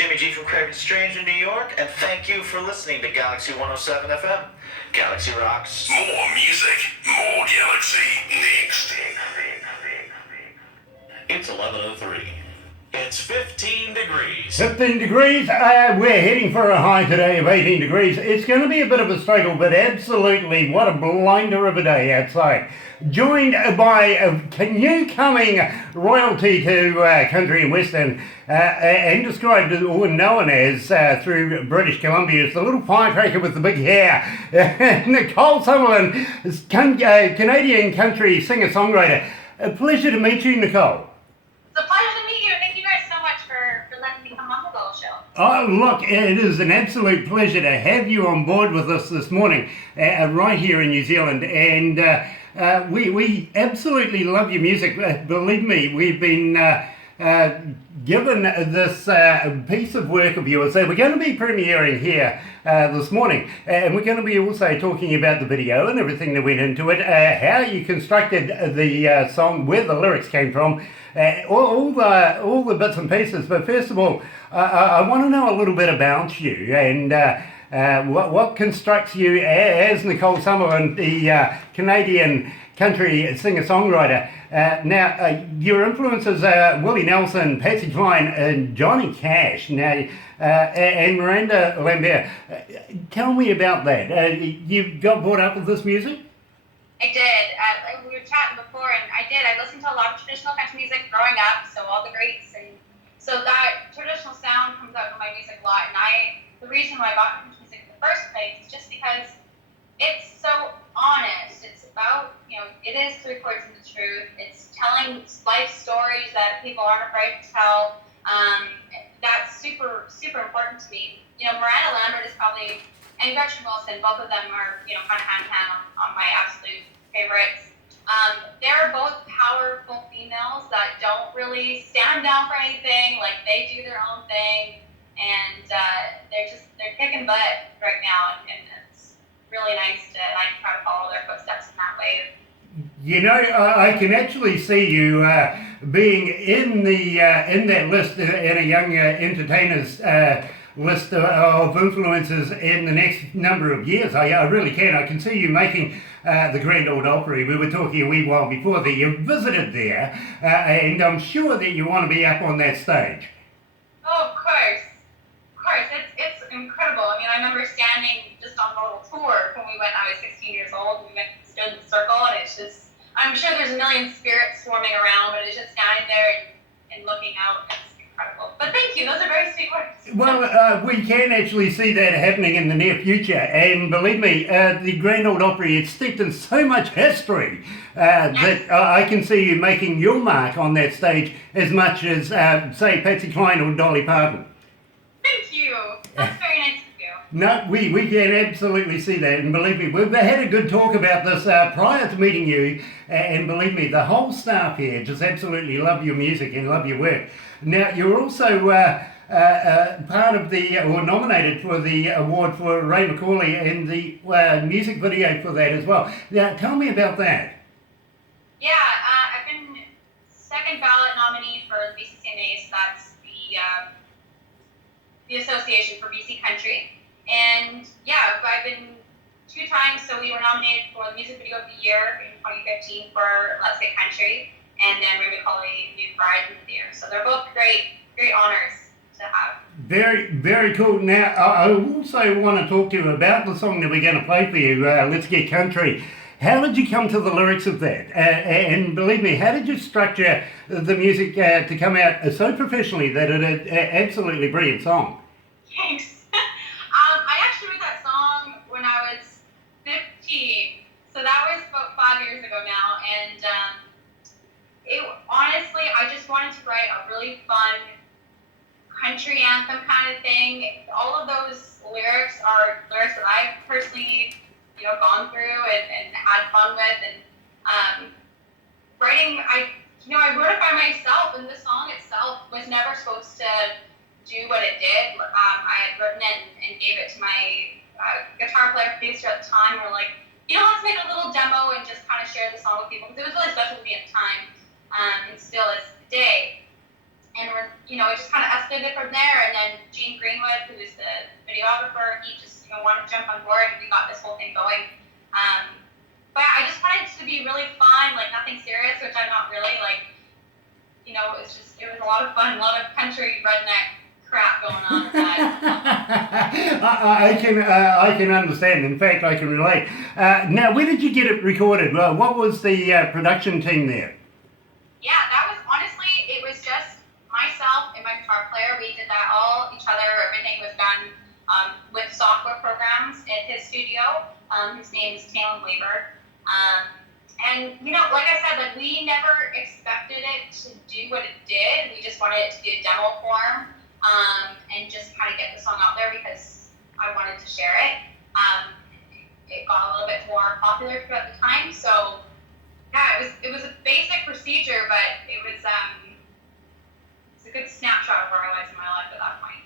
Jimmy G from Craven Strange in New York, and thank you for listening to Galaxy 107 FM. Galaxy rocks. More music, more Galaxy. Next. It's 11:03. It's 15 degrees. 15 degrees. We're heading for a high today of 18 degrees. It's going to be a bit of a struggle, but absolutely what a blinder of a day outside. Joined by new coming royalty to country and western, and described or known as through British Columbia as the little firecracker with the big hair, Nicole Sumerlyn, Canadian country singer-songwriter. A pleasure to meet you, Nicole. It's a pleasure to meet you. Thank you guys so much for letting me come on the little show. Oh, look, it is an absolute pleasure to have you on board with us this morning, right here in New Zealand. And we absolutely love your music. Believe me, we've been given this piece of work of yours that we're going to be premiering here this morning. And we're going to be also talking about the video and everything that went into it, how you constructed the song, where the lyrics came from, all the bits and pieces. But first of all, I want to know a little bit about you and what constructs you as Nicole Sumerlyn, the Canadian country singer-songwriter. Now, your influences are Willie Nelson, Patsy Cline, and Johnny Cash. Now, and Miranda Lambert. Tell me about that. You got brought up with this music? I did. Like we were chatting before, and I listened to a lot of traditional country music growing up, so all the greats, and so that traditional sound comes out in my music a lot. And the reason why I bought country music in the first place is just because it's so honest. It's about, it is 3/4 of the truth. It's telling life stories that people aren't afraid to tell. That's super, super important to me. Miranda Lambert is probably, and Gretchen Wilson, both of them are, kind of hand in hand on my absolute favorites. They're both powerful females that don't really stand down for anything. Like, they do their own thing, and they're kicking butt right now, and it's really nice and I try to follow their footsteps in that way. I can actually see you being in that list, in a young entertainers list of influences in the next number of years. I really can. I can see you making the Grand Ole Opry. We were talking a wee while before that you visited there, and I'm sure that you want to be up on that stage. Oh, of course. It's incredible. I mean, I remember standing just on a little tour when we went. I was 16 years old. We stood in the circle, and it's just, I'm sure there's a million spirits swarming around, but it's just standing there and looking out. It's incredible. But thank you. Those are very sweet words. Well, we can actually see that happening in the near future, and believe me, the Grand Ole Opry, it's steeped in so much history that I can see you making your mark on that stage as much as, say, Patsy Cline or Dolly Parton. Thank you. That's very nice of you. No, we can absolutely see that, and believe me, we've had a good talk about this prior to meeting you, and believe me, the whole staff here just absolutely love your music and love your work. Now, you're also part of or nominated for the award for Ray McCauley and the music video for that as well. Now, tell me about that. Yeah, I've been second ballot nominee for the BCCMA, so that's the Association for BC Country. And yeah, I've been 2 times, so we were nominated for the Music Video of the Year in 2015 for Let's Get Country, and then Ray McCauley New Prize of the Year. So they're both great honors to have. Very, very cool. Now, I also want to talk to you about the song that we're going to play for you, Let's Get Country. How did you come to the lyrics of that? And believe me, how did you structure the music to come out so professionally that it is an absolutely brilliant song? Thanks. I actually wrote that song when I was 15, so that was about 5 years ago now, and honestly, I just wanted to write a really fun country anthem kind of thing. All of those lyrics are lyrics that I've personally, gone through and had fun with, and writing, I wrote it by myself, and the song itself was never supposed to do what it did. I had written it and gave it to my guitar player producer at the time. We're like, let's make a little demo and just kind of share the song with people, because it was really special to me at the time, and still is today. and it just kind of escalated from there. And then Gene Greenwood, who is the videographer, he just wanted to jump on board, and we got this whole thing going. But I just wanted it to be really fun, like nothing serious, which I'm not really like. It was a lot of fun, a lot of country redneck crap going on. I can understand. In fact, I can relate. Now, where did you get it recorded? What was the production team there? Yeah, that was honestly, it was just myself and my guitar player. We did that all each other. Everything was done with software programs at his studio. His name is Talon Weber. And, like I said, like we never expected it to do what it did. We just wanted it to be a demo form and just kind of get the song out there because I wanted to share it. It got a little bit more popular throughout the time. So, yeah, it was a basic procedure, but it was a good snapshot of where I was in my life at that point.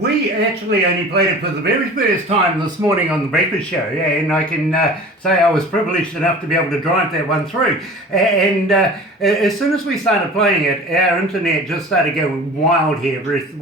We actually only played it for the very first time this morning on the Breakfast Show, and I can say I was privileged enough to be able to drive that one through. And as soon as we started playing it, our internet just started going wild here with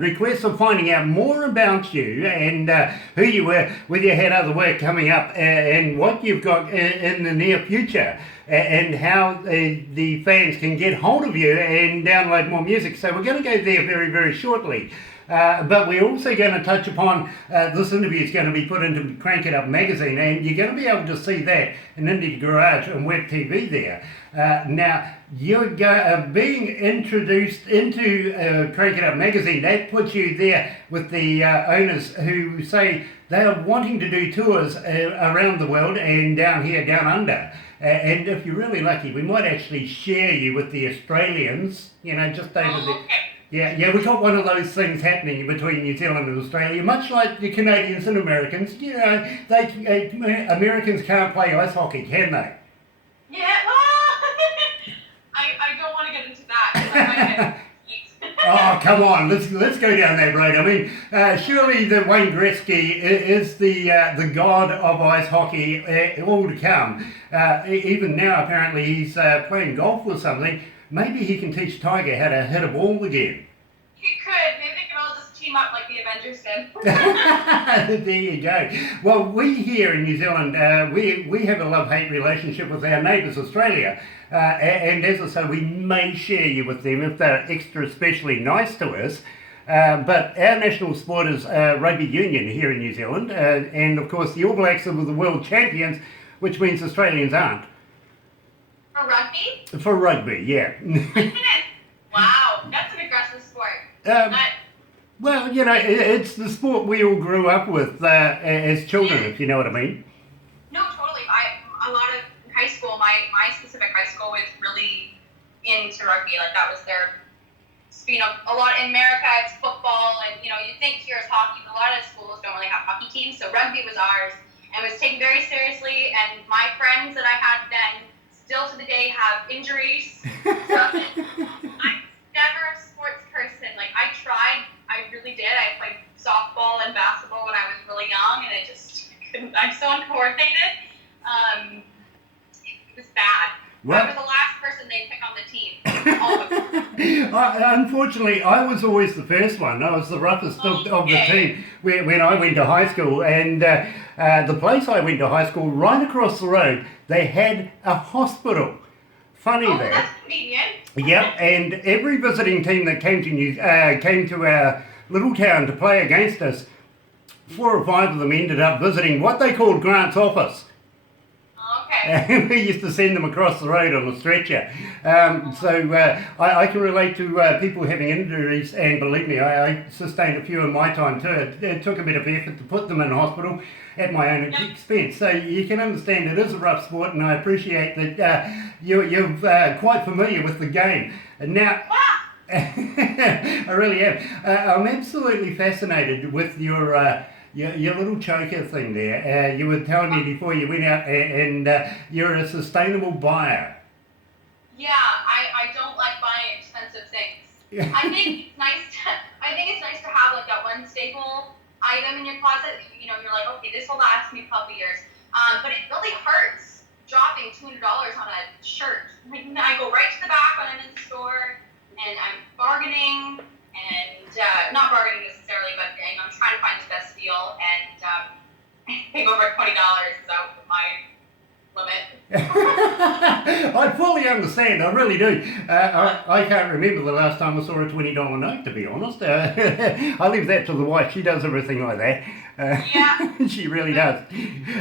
requests of finding out more about you and who you were, whether you had other work coming up, and what you've got in the near future, and how the fans can get hold of you and download more music. So we're going to go there very, very shortly. But we're also going to touch upon, this interview is going to be put into Crank It Up magazine, and you're going to be able to see that in Indie Garage and Web TV there. Now, you're being introduced into Crank It Up magazine. That puts you there with the owners who say they are wanting to do tours around the world and down here, down under. And if you're really lucky, we might actually share you with the Australians, just over there. Okay. Yeah, we got one of those things happening between New Zealand and Australia, much like the Canadians and Americans. Americans can't play ice hockey, can they? Yeah, well, I don't want to get into that. 'Cause I might get Oh, come on, let's go down that road. I mean, surely the Wayne Gretzky is the god of ice hockey, all to come. Even now, apparently, he's playing golf or something. Maybe he can teach Tiger how to hit a ball again. He could. Maybe they can all just team up like the Avengers did. There you go. Well, we here in New Zealand, we have a love-hate relationship with our neighbours, Australia. And as I say, we may share you with them if they're extra especially nice to us. But our national sport is rugby union here in New Zealand. And of course, the All Blacks are the world champions, which means Australians aren't. For rugby? For rugby, yeah. Wow, that's an aggressive sport. Well, it's the sport we all grew up with as children, if you know what I mean. No, totally. A lot of high school, my specific high school was really into rugby. Like that was their, a lot in America it's football, and you think here is hockey, but a lot of schools don't really have hockey teams. So rugby was ours, and was taken very seriously. And my friends that I had then, still to the day, have injuries. So I'm never a sports person. Like I tried, I really did. I played softball and basketball when I was really young, and I just couldn't. I'm so uncoordinated. It was bad. Well, I was the last person they'd pick on the team. All of them. Unfortunately, I was always the first one. I was the roughest of the team when I went to high school. And the place I went to high school, right across the road, they had a hospital. Funny that. That's convenient. Yep, and every visiting team that came to our little town to play against us, 4 or 5 of them ended up visiting what they called Grant's office. And we used to send them across the road on a stretcher. So I can relate to people having injuries, and believe me, I sustained a few in my time too. It took a bit of effort to put them in hospital at my own expense. So you can understand it is a rough sport, and I appreciate that you're quite familiar with the game. And now, I really am. I'm absolutely fascinated with your little choker thing there. You were telling me before you went out, and you're a sustainable buyer. Yeah, I don't like buying expensive things. I think it's nice to have like that one staple item in your closet. You're like, okay, this will last me a couple years. But it really hurts dropping $200 on a shirt. I go right to the back when I'm in the store, and I'm bargaining, and not bargaining necessarily, but I'm trying to find the best deal, and anything over $20 is out of my limit. I fully understand, I really do. I can't remember the last time I saw a $20 note, to be honest. I leave that to the wife, she does everything like that. Yeah. She really does.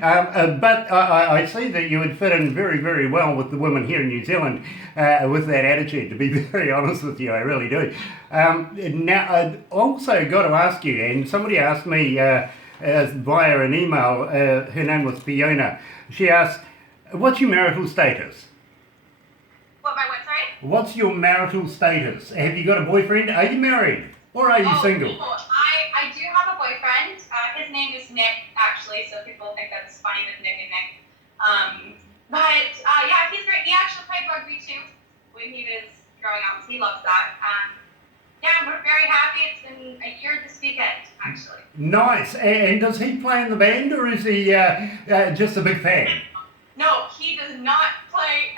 But I see that you would fit in very, very well with the women here in New Zealand with that attitude, to be very honest with you, I really do. Now, I also got to ask you, and somebody asked me via an email, her name was Fiona, she asked, what's your marital status? What, my what, sorry? What's your marital status? Have you got a boyfriend? Are you married? Or are you single? Cool. I do have a boyfriend. His name is Nick, actually, so people think that's funny with Nick and Nick. Yeah, he's great. He actually played rugby too when he was growing up, so he loves that. Yeah, we're very happy. It's been a year this weekend, actually. Nice. And does he play in the band, or is he just a big fan? No, he does not play.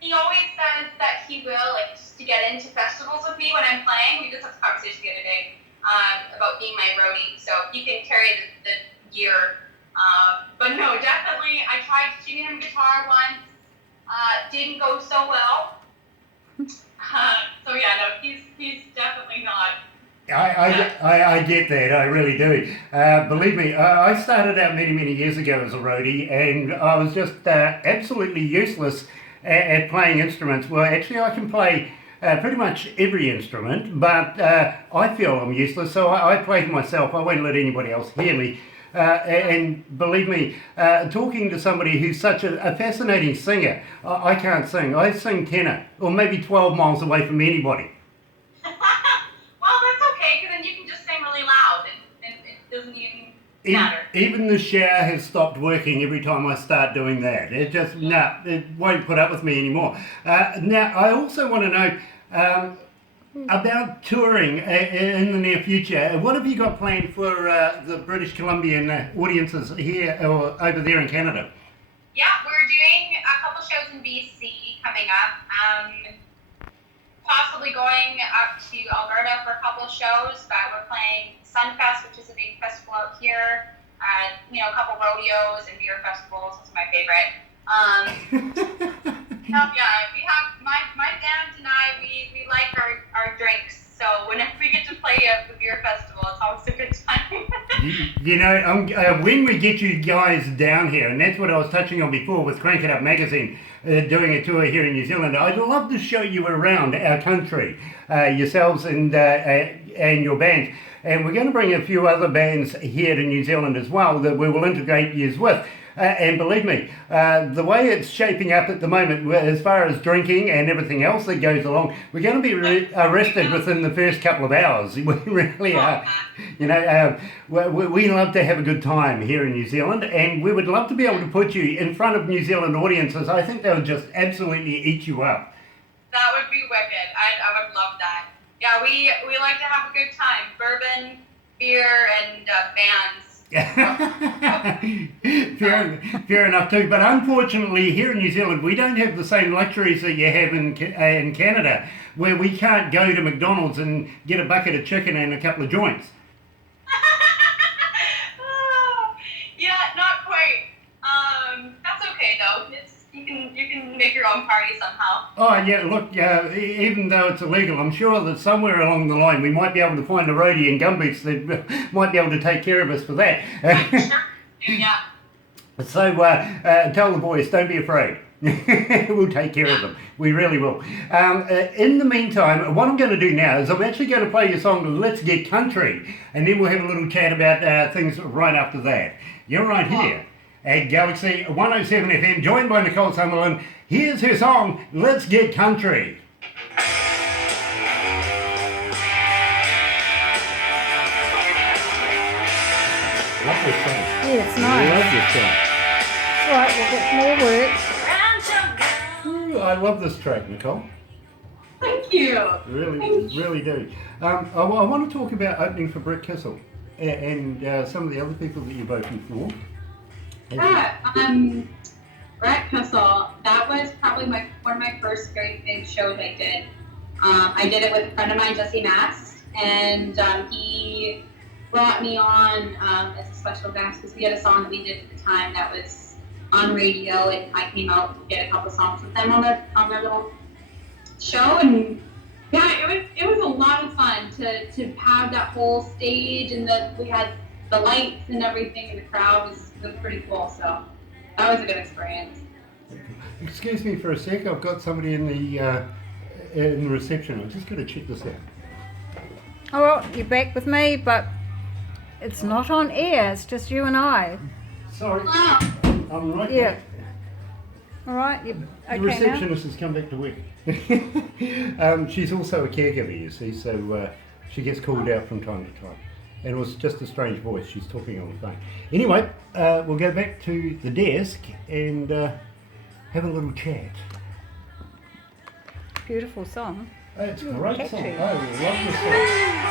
He always says that he will, like, just to get into festivals with me when I'm playing. We just had a conversation the other day about being my roadie, so he can carry the gear. But no, definitely, I tried teaching him guitar once. Didn't go so well. So yeah, no, he's definitely not. I get that, I really do. Believe me, I started out many, many years ago as a roadie, and I was just absolutely useless at playing instruments. Well, actually, I can play pretty much every instrument, but I feel I'm useless, so I play for myself. I won't let anybody else hear me. And believe me, talking to somebody who's such a fascinating singer, I can't sing. I sing tenor, or maybe 12 miles away from anybody. Well, that's okay, because then you can just sing really loud, and it doesn't even matter. Even the shower has stopped working every time I start doing that. It just, it won't put up with me anymore. Now, I also want to know about touring in the near future. What have you got planned for the British Columbian audiences here or over there in Canada? Yeah, we're doing a couple shows in BC coming up. Possibly going up to Alberta for a couple of shows, but we're playing Sunfest, which is a big festival out here. A couple rodeos and beer festivals. Those are my favorite. Yeah, we have my band and I. We like our drinks. So whenever we get to play at the beer festival, it's always a good time. When we get you guys down here, and that's what I was touching on before with Crank It Up magazine, doing a tour here in New Zealand, I'd love to show you around our country, yourselves and your band. And we're going to bring a few other bands here to New Zealand as well that we will integrate you with. And believe me, the way it's shaping up at the moment, as far as drinking and everything else that goes along, we're going to be arrested within the first couple of hours. We really are. We love to have a good time here in New Zealand, and we would love to be able to put you in front of New Zealand audiences. I think they would just absolutely eat you up. That would be wicked. I would love that. Yeah, we like to have a good time. Bourbon, beer, and bands. Fair enough too, but unfortunately here in New Zealand we don't have the same luxuries that you have in Canada, where we can't go to McDonald's and get a bucket of chicken and a couple of joints. Yeah, not quite. That's okay though. You can make your own party somehow. Oh yeah, look, even though it's illegal, I'm sure that somewhere along the line we might be able to find a roadie in gumboots that might be able to take care of us for that. Sure. Yeah. So tell the boys, don't be afraid. We'll take care of them. We really will. In the meantime, what I'm going to do now is I'm actually going to play your song Let's Get Country, and then we'll have a little chat about things right after that. You're right here at Galaxy 107 FM, joined by Nicole Sumerlyn. Here's her song, Let's Get Country. Love this song. Yeah, it's nice. Love this song. Right, we'll get more work. Ooh, I love this track, Nicole. Thank you. Really do. I want to talk about opening for Brett Kissel and some of the other people that you've opened for. Brett Kessel, that was probably one of my first very big shows I did. I did it with a friend of mine, Jesse Mast, and he brought me on as a special guest because we had a song that we did at the time that was on radio, and I came out and did a couple songs with them on their little show, and yeah, it was a lot of fun to have that whole stage, and we had the lights and everything, and the crowd was pretty cool. So that was a good experience. Excuse me for a sec. I've got somebody in the reception. I'm just going to check this out. Oh, well, you're back with me, but it's not on air. It's just you and I. Sorry, Wow. I'm right Yeah. back. All right. You okay The receptionist has come back to work. She's also a caregiver, you see, so she gets called out from time to time. And it was just a strange voice. She's talking on the phone. Anyway, we'll go back to the desk and have a little chat. now? Beautiful song. Oh, it's a great catchy. song. Oh, I love this song.